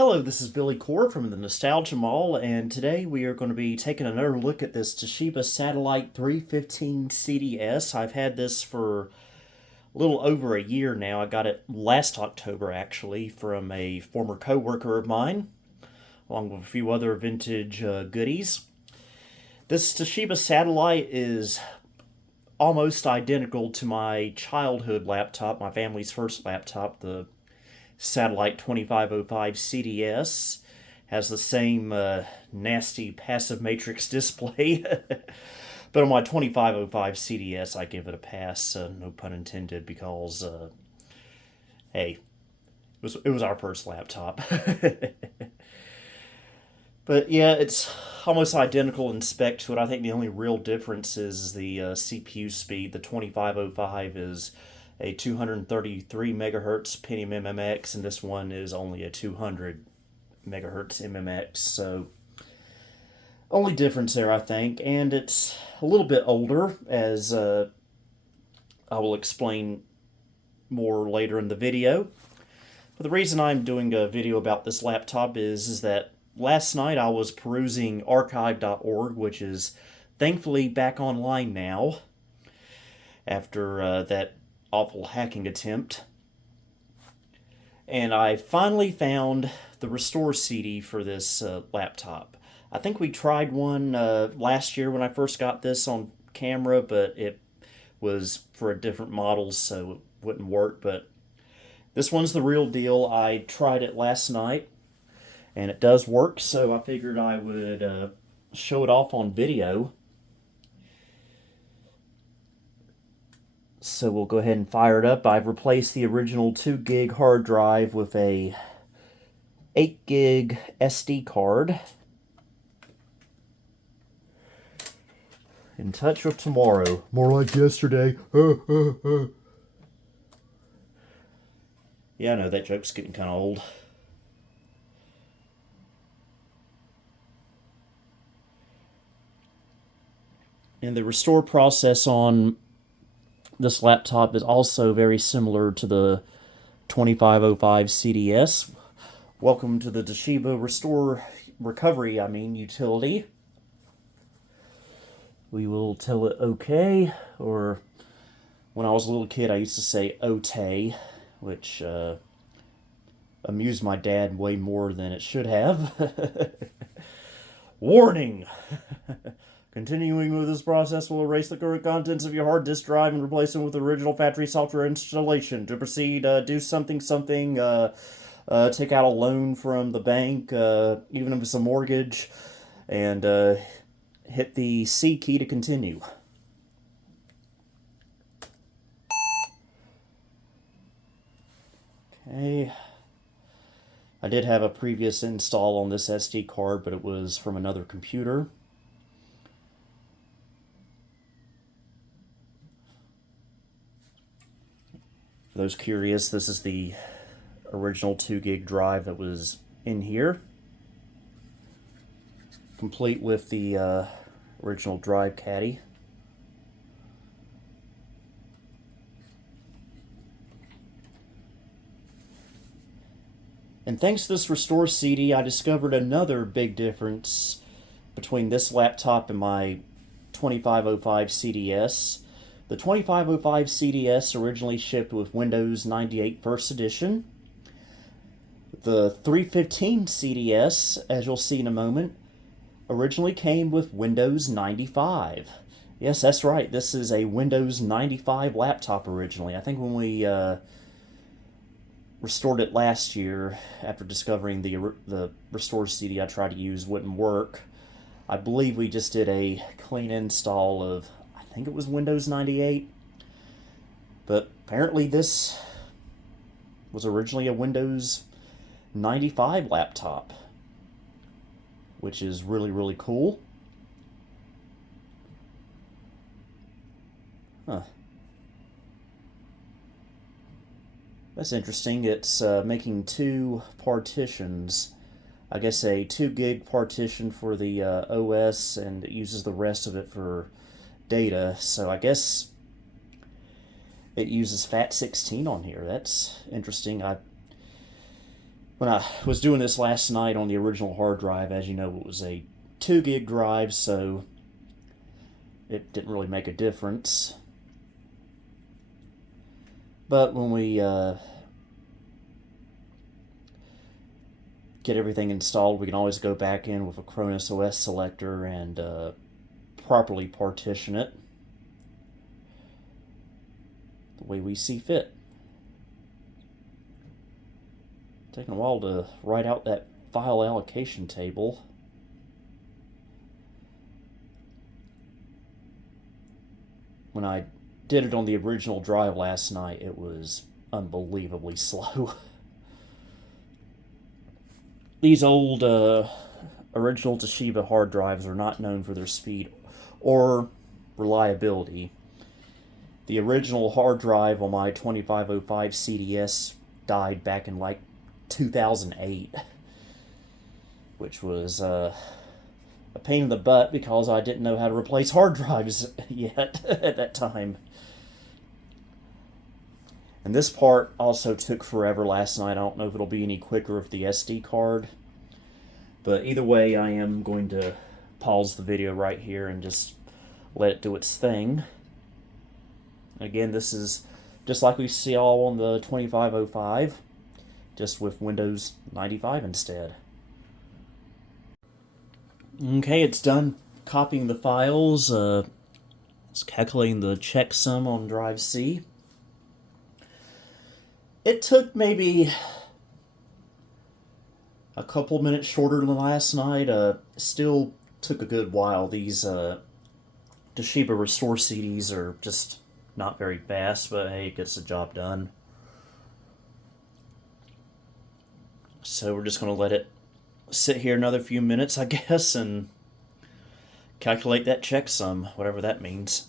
Hello, this is Billy Core from the Nostalgia Mall, and today we are going to be taking another look at this Toshiba Satellite 315 CDS. I've had this for a little over a year now. I got it last October, actually, from a former coworker of mine, along with a few other vintage goodies. This Toshiba Satellite is almost identical to my childhood laptop, my family's first laptop, the Satellite 2505 CDS. Has the same nasty passive matrix display. But on my 2505 CDS, I give it a pass, no pun intended, because, hey, it was our first laptop. But yeah, it's almost identical in spec to it. I think the only real difference is the CPU speed. The 2505 is a 233 megahertz Pentium MMX, and this one is only a 200 megahertz MMX. So, only difference there, I think. And it's a little bit older, as I will explain more later in the video. But the reason I'm doing a video about this laptop is that last night I was perusing archive.org, which is thankfully back online now after that awful hacking attempt. And I finally found the restore CD for this laptop. I think we tried one last year when I first got this on camera, but it was for a different model, so it wouldn't work. But this one's the real deal. I tried it last night, and it does work, so I figured I would show it off on video. So we'll go ahead and fire it up. I've replaced the original 2 gig hard drive with a 8 gig SD card. In touch with tomorrow. More like yesterday. Yeah, I know, that joke's getting kind of old. And the restore process on this laptop is also very similar to the 2505 CDS. Welcome to the Toshiba utility. We will tell it OK, or when I was a little kid I used to say OTE, which amused my dad way more than it should have. Warning! Continuing with this process will erase the current contents of your hard disk drive and replace them with the original factory software installation. To proceed, do something, take out a loan from the bank, even if it's a mortgage, and hit the C key to continue. Okay. I did have a previous install on this SD card, but it was from another computer. For those curious, this is the original 2 gig drive that was in here, complete with the original drive caddy. And thanks to this restore CD, I discovered another big difference between this laptop and my 2505 CDS. The 2505 CDS originally shipped with Windows 98 First Edition. The 315 CDS, as you'll see in a moment, originally came with Windows 95. Yes, that's right, this is a Windows 95 laptop originally. I think when we restored it last year, after discovering the restore CD I tried to use wouldn't work, I believe we just did a clean install of, I think it was Windows 98, but apparently this was originally a Windows 95 laptop, which is really, really cool. Huh. That's interesting. It's making 2 partitions. I guess a 2 gig partition for the OS, and it uses the rest of it for data. So I guess it uses FAT16 on here. That's interesting. When I was doing this last night on the original hard drive, as you know, it was a 2 gig drive, so it didn't really make a difference. But when we get everything installed, we can always go back in with a Cronus OS selector and properly partition it the way we see fit. Taking a while to write out that file allocation table. When I did it on the original drive last night, it was unbelievably slow. These old original Toshiba hard drives are not known for their speed or reliability. The original hard drive on my 2505 CDS died back in like 2008, which was a pain in the butt because I didn't know how to replace hard drives yet at that time. And this part also took forever last night. I don't know if it'll be any quicker with the SD card. But either way, I am going to pause the video right here and just let it do its thing. Again, this is just like we see all on the 2505, just with Windows 95 instead. Okay, it's done copying the files. It's calculating the checksum on drive C. It took maybe a couple minutes shorter than last night. Still took a good while. These Toshiba Restore CDs are just not very fast, but hey, it gets the job done. So we're just going to let it sit here another few minutes, I guess, and calculate that checksum, whatever that means.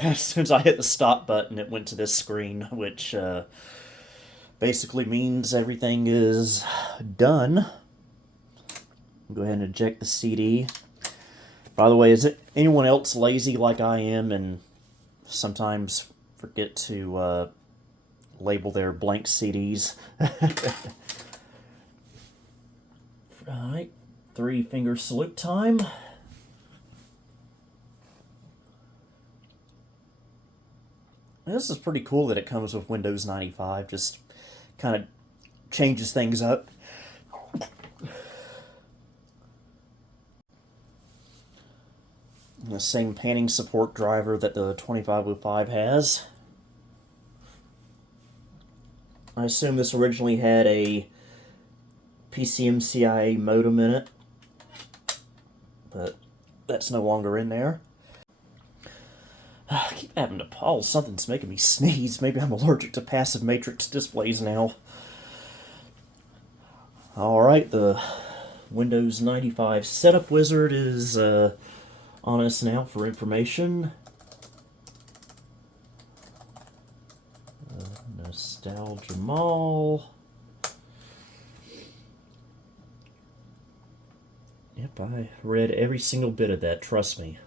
As soon as I hit the stop button, it went to this screen, which basically means everything is done. I'll go ahead and eject the CD. By the way, is it anyone else lazy like I am and sometimes forget to label their blank CDs? Alright, 3-finger salute time. This is pretty cool that it comes with Windows 95, just kind of changes things up. The same panning support driver that the 2505 has. I assume this originally had a PCMCIA modem in it, but that's no longer in there. I keep having to pause. Something's making me sneeze. Maybe I'm allergic to passive matrix displays now. Alright, the Windows 95 setup wizard is on us now for information. Nostalgia Mall. Yep, I read every single bit of that, trust me.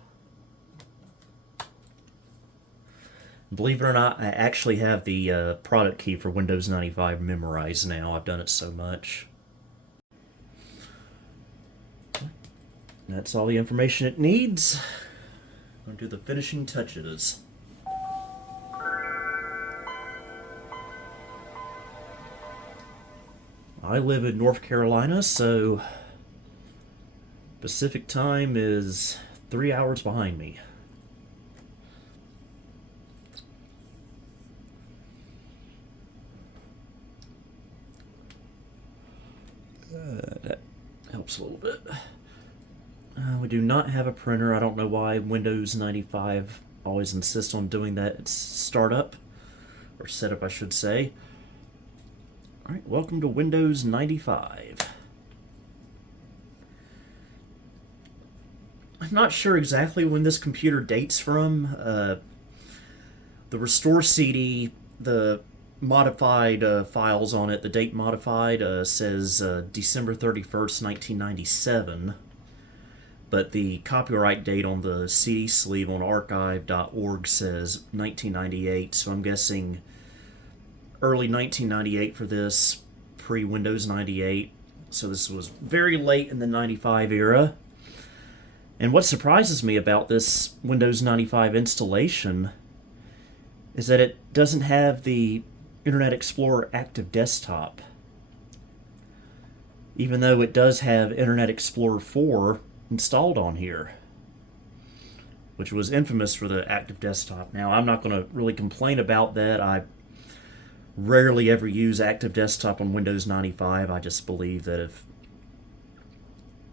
Believe it or not, I actually have the product key for Windows 95 memorized now. I've done it so much. That's all the information it needs. I'm going to do the finishing touches. I live in North Carolina, so Pacific time is 3 hours behind me. That helps a little bit. We do not have a printer. I don't know why Windows 95 always insists on doing that at startup, or setup I should say. Alright, welcome to Windows 95. I'm not sure exactly when this computer dates from. The Restore CD, the modified files on it, the date modified says December 31st, 1997. But the copyright date on the CD sleeve on archive.org says 1998, so I'm guessing early 1998 for this, pre-Windows 98. So this was very late in the 95 era. And what surprises me about this Windows 95 installation is that it doesn't have the Internet Explorer Active Desktop, even though it does have Internet Explorer 4 installed on here, which was infamous for the Active Desktop. Now, I'm not going to really complain about that. I rarely ever use Active Desktop on Windows 95. I just believe that if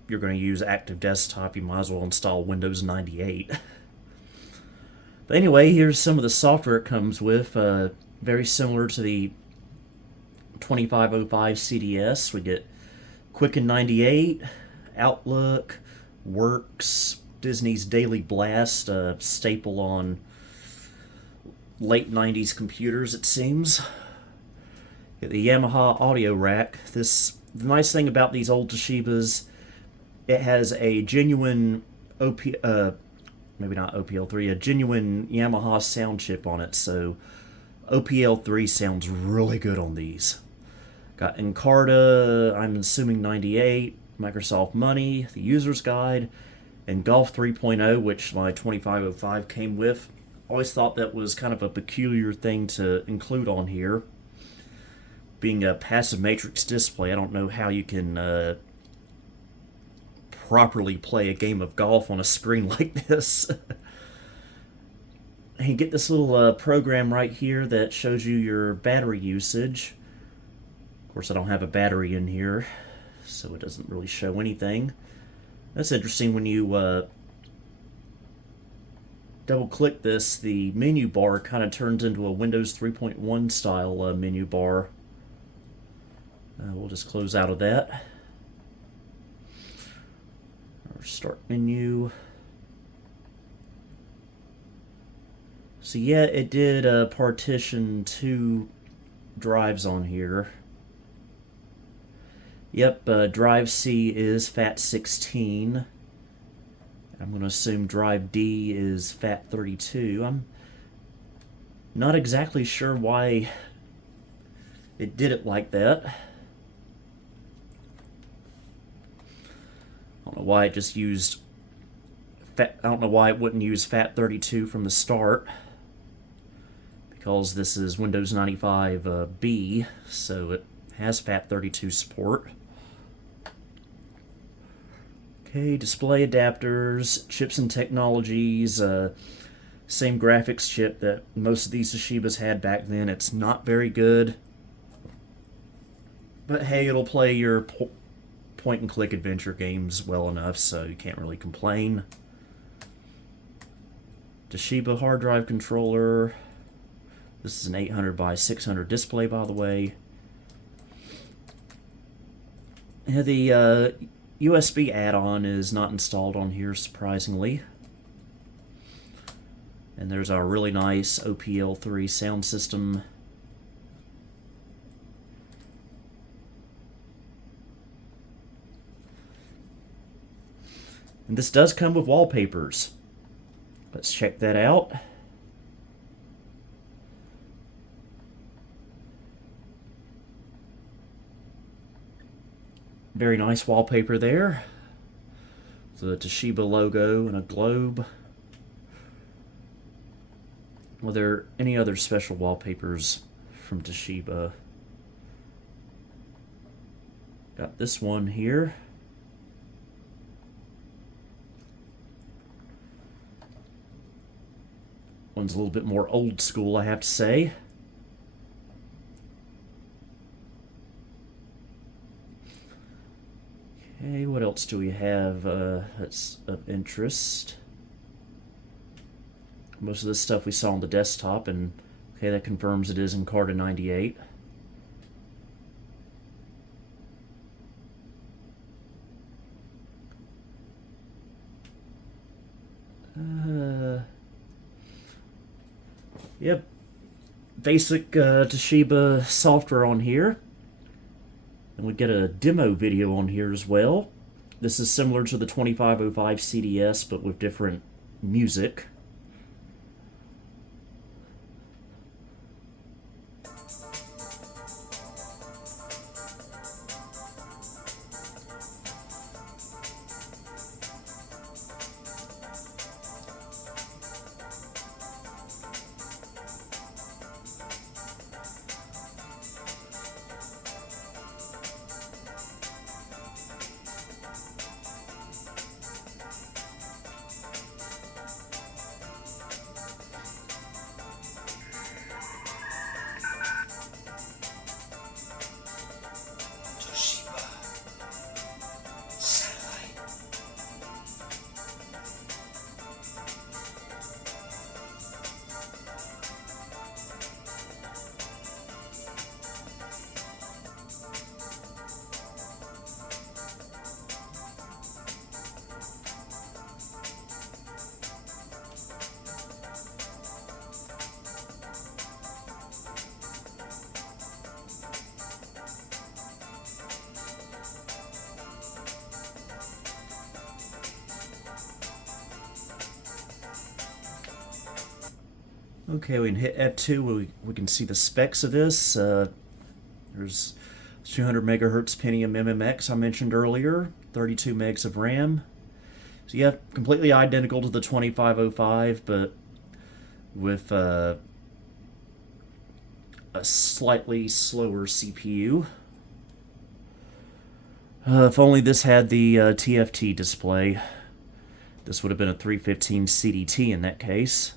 you're going to use Active Desktop, you might as well install Windows 98. But anyway, here's some of the software it comes with. Very similar to the 2505 CDS. We get Quicken 98, Outlook, Works, Disney's Daily Blast, a staple on late 90s computers, it seems. Get the Yamaha audio rack. The nice thing about these old Toshibas, it has a genuine maybe not OPL3, a genuine Yamaha sound chip on it, so OPL3 sounds really good on these. Got Encarta, I'm assuming 98, Microsoft Money, the User's Guide, and Golf 3.0, which my 2505 came with. Always thought that was kind of a peculiar thing to include on here. Being a passive matrix display, I don't know how you can properly play a game of golf on a screen like this. And you get this little program right here that shows you your battery usage. Of course, I don't have a battery in here, so it doesn't really show anything. That's interesting. When you double click this, the menu bar kind of turns into a Windows 3.1 style menu bar. We'll just close out of that. Our start menu. So yeah, it did partition 2 drives on here. Yep, drive C is FAT16. I'm going to assume drive D is FAT32. I'm not exactly sure why it did it like that. I don't know why it just used I don't know why it wouldn't use FAT32 from the start, because this is Windows 95 B, so it has FAT32 support. Okay, display adapters, chips and technologies, same graphics chip that most of these Toshibas had back then. It's not very good, but hey, it'll play your point-and-click adventure games well enough, so you can't really complain. Toshiba hard drive controller. This is an 800 by 600 display, by the way. And the USB add-on is not installed on here, surprisingly. And there's our really nice OPL3 sound system. And this does come with wallpapers. Let's check that out. Very nice wallpaper there. The Toshiba logo and a globe. Were there any other special wallpapers from Toshiba? Got this one here. One's a little bit more old school, I have to say. Okay, what else do we have that's of interest? Most of this stuff we saw on the desktop, and okay, that confirms it is Encarta 98. Yep, basic Toshiba software on here. And we get a demo video on here as well. This is similar to the 2505 CDS, but with different music. Okay, we can hit F2. We can see the specs of this. There's 200 megahertz Pentium MMX I mentioned earlier, 32 megs of RAM. So yeah, completely identical to the 2505, but with a slightly slower CPU. If only this had the TFT display. This would have been a 315 CDT in that case.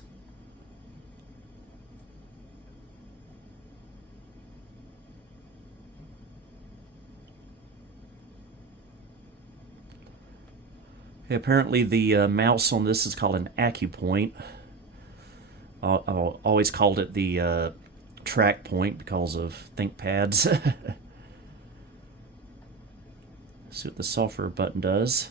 Okay, apparently the mouse on this is called an AcuPoint. I always called it the track point because of ThinkPads. See what the software button does.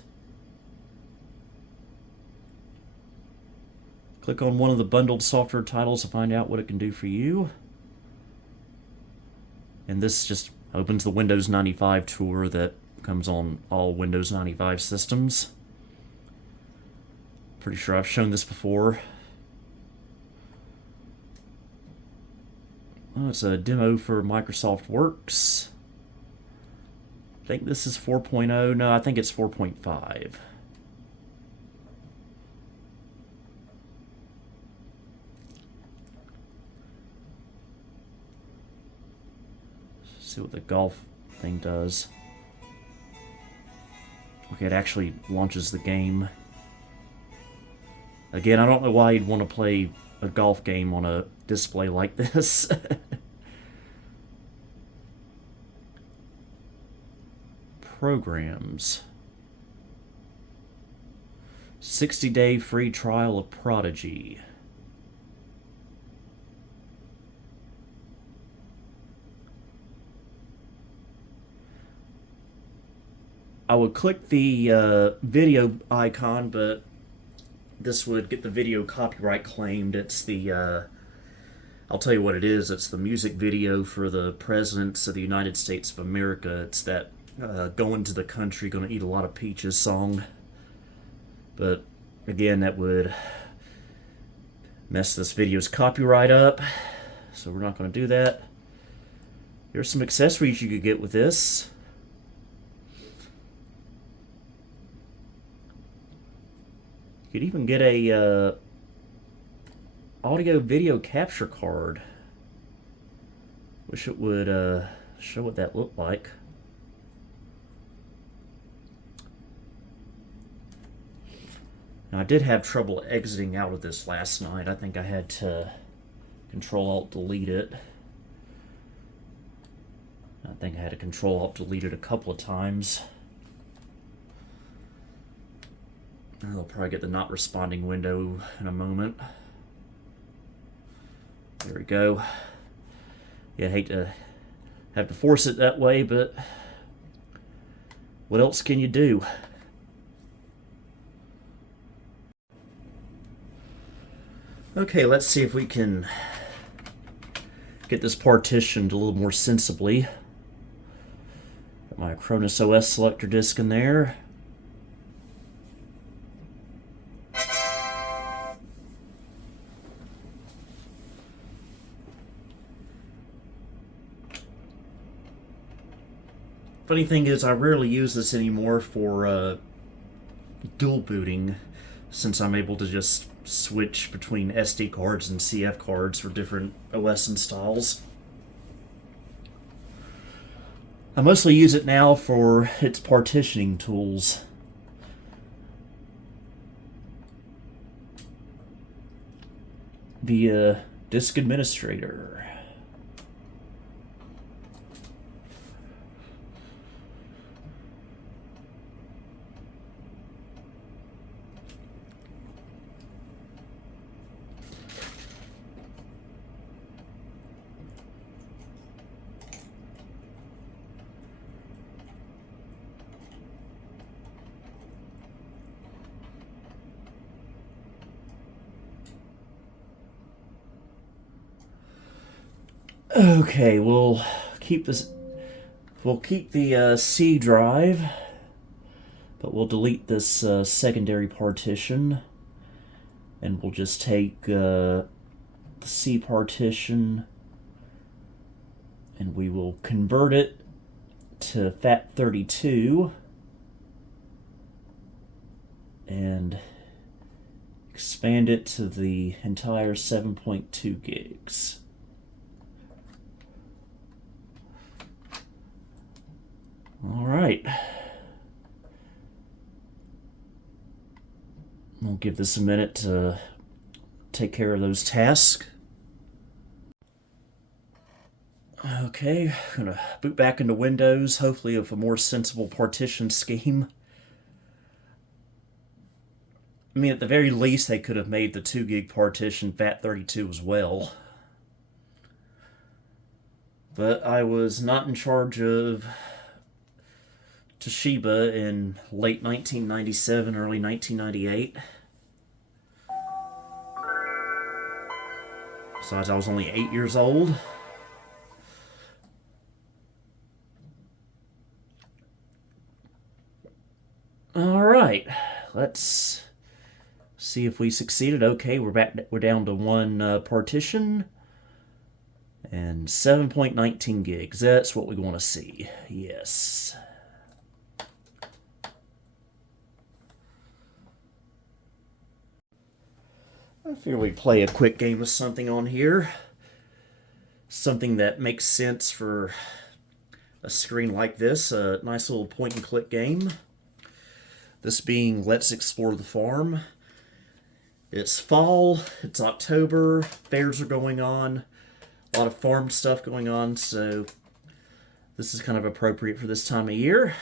Click on one of the bundled software titles to find out what it can do for you. And this just opens the Windows 95 tour that comes on all Windows 95 systems. Pretty sure I've shown this before. Oh, it's a demo for Microsoft Works. I think this is 4.0. No, I think it's 4.5. See what the golf thing does. Okay, it actually launches the game. Again, I don't know why you'd want to play a golf game on a display like this. Programs. 60-day free trial of Prodigy. I would click the video icon, but this would get the video copyright claimed. It's the, I'll tell you what it is. It's the music video for the Presidents of the United States of America. It's that Going to the Country, Gonna Eat a Lot of Peaches song. But again, that would mess this video's copyright up. So we're not going to do that. Here's some accessories you could get with this. You could even get a audio video capture card. Wish it would show what that looked like. Now, I did have trouble exiting out of this last night. I think I had to Control-Alt-Delete it. I think I had to Control-Alt-Delete it a couple of times. I'll probably get the not responding window in a moment. There we go. Yeah, I hate to have to force it that way, but what else can you do? Okay, let's see if we can get this partitioned a little more sensibly. Got my Cronus OS selector disk in there. Funny thing is, I rarely use this anymore for dual booting, since I'm able to just switch between SD cards and CF cards for different OS installs. I mostly use it now for its partitioning tools. Via Disk Administrator. Okay, we'll keep this. We'll keep the C drive, but we'll delete this secondary partition, and we'll just take the the C partition, and we will convert it to FAT32 and expand it to the entire 7.2 gigs. All right. We'll give this a minute to take care of those tasks. Okay, I'm gonna boot back into Windows, hopefully with a more sensible partition scheme. I mean, at the very least, they could have made the 2 gig partition FAT32 as well. But I was not in charge of Toshiba in late 1997, early 1998. Besides, I was only 8 years old. Alright, let's see if we succeeded. Okay, we're down to 1 partition and 7.19 gigs. That's what we want to see. Yes. I figure we play a quick game of something on here. Something that makes sense for a screen like this. A nice little point and click game. This being Let's Explore the Farm. It's fall, it's October, fairs are going on, a lot of farm stuff going on, so this is kind of appropriate for this time of year.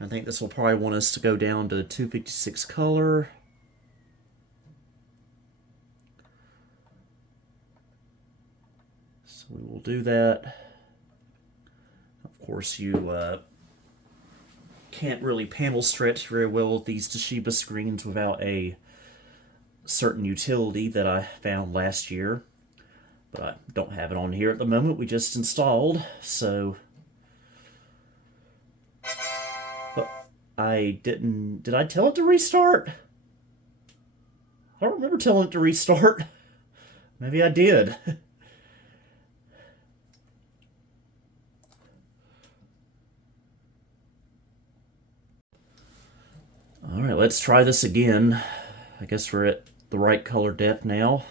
I think this will probably want us to go down to 256 color. So we will do that. Of course, you can't really panel stretch very well with these Toshiba screens without a certain utility that I found last year. But I don't have it on here at the moment. We just installed, so... I didn't... Did I tell it to restart? I don't remember telling it to restart. Maybe I did. Alright, let's try this again. I guess we're at the right color depth now.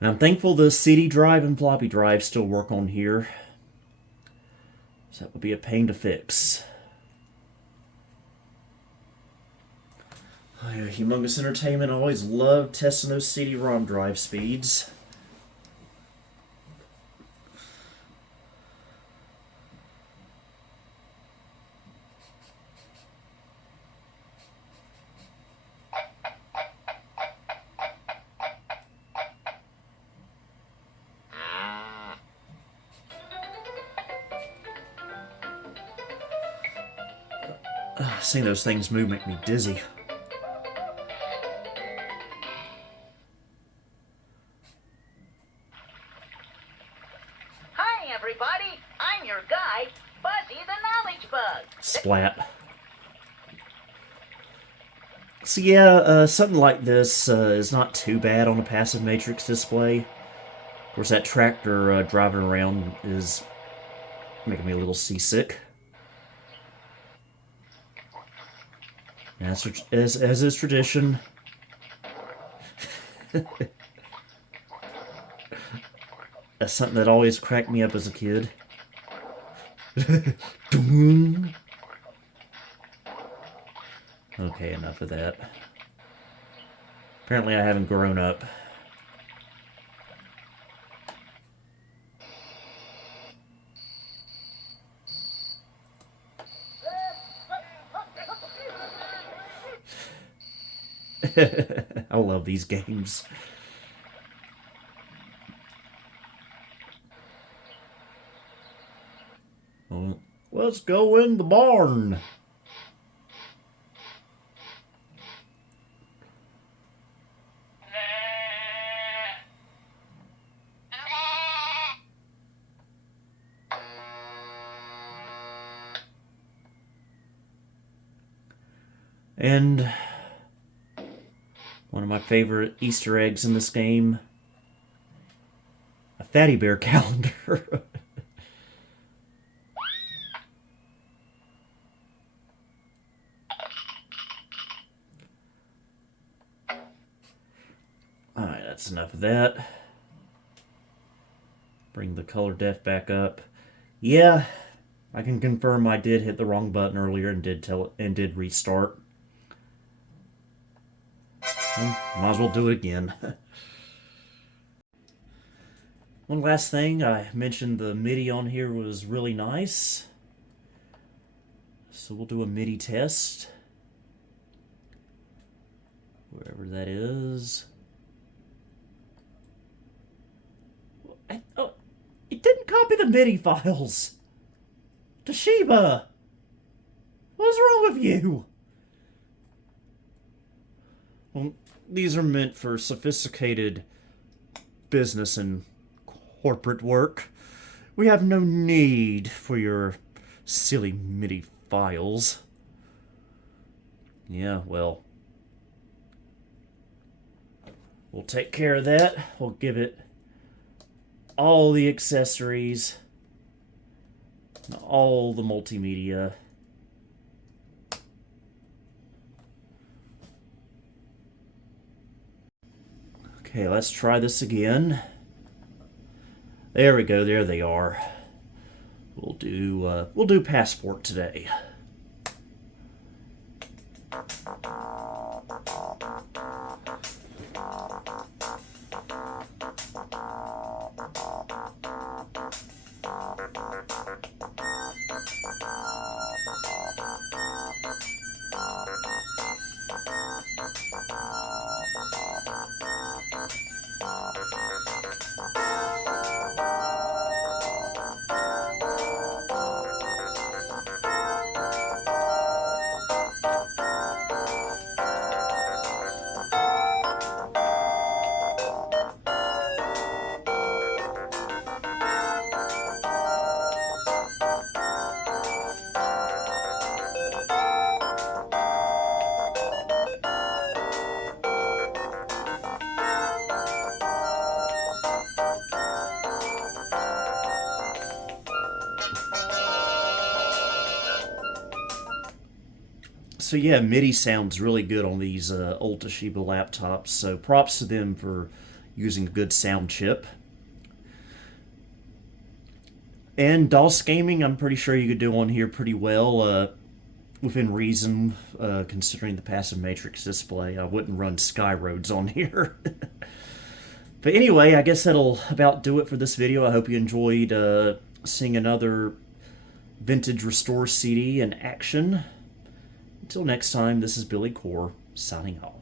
And I'm thankful the CD drive and floppy drive still work on here. So that would be a pain to fix. Oh, yeah, Humongous Entertainment, I always loved testing those CD-ROM drive speeds. Seeing those things move make me dizzy. Hi, everybody. I'm your guide, Buzzy the Knowledge Bug. Splat. So yeah, something like this is not too bad on a passive matrix display. Of course, that tractor driving around is making me a little seasick. As is tradition. That's something that always cracked me up as a kid. Okay, enough of that. Apparently I haven't grown up. I love these games. Well, let's go in the barn. And of my favorite Easter eggs in this game. A Fatty Bear calendar. Alright, that's enough of that. Bring the color depth back up. Yeah, I can confirm I did hit the wrong button earlier and did restart. Well, might as well do it again. One last thing, I mentioned the Midi on here was really nice. So we'll do a Midi test. Wherever that is. Oh, it didn't copy the Midi files. Toshiba! What's wrong with you? Well, these are meant for sophisticated business and corporate work. We have no need for your silly Midi files. Yeah, well, we'll take care of that. We'll give it all the accessories, all the multimedia. Okay, let's try this again. There we go, there they are. We'll do passport today. So yeah, MIDI sounds really good on these old Toshiba laptops, so props to them for using a good sound chip. And DOS gaming, I'm pretty sure you could do on here pretty well, within reason, considering the passive matrix display. I wouldn't run Skyroads on here. But anyway, I guess that'll about do it for this video. I hope you enjoyed seeing another vintage restore CD in action. Until next time, this is Billy Core, signing off.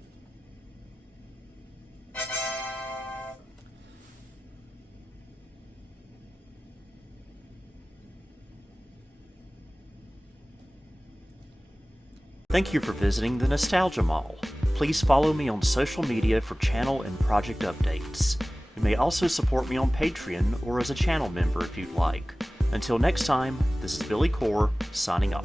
Thank you for visiting the Nostalgia Mall. Please follow me on social media for channel and project updates. You may also support me on Patreon or as a channel member if you'd like. Until next time, this is Billy Core, signing off.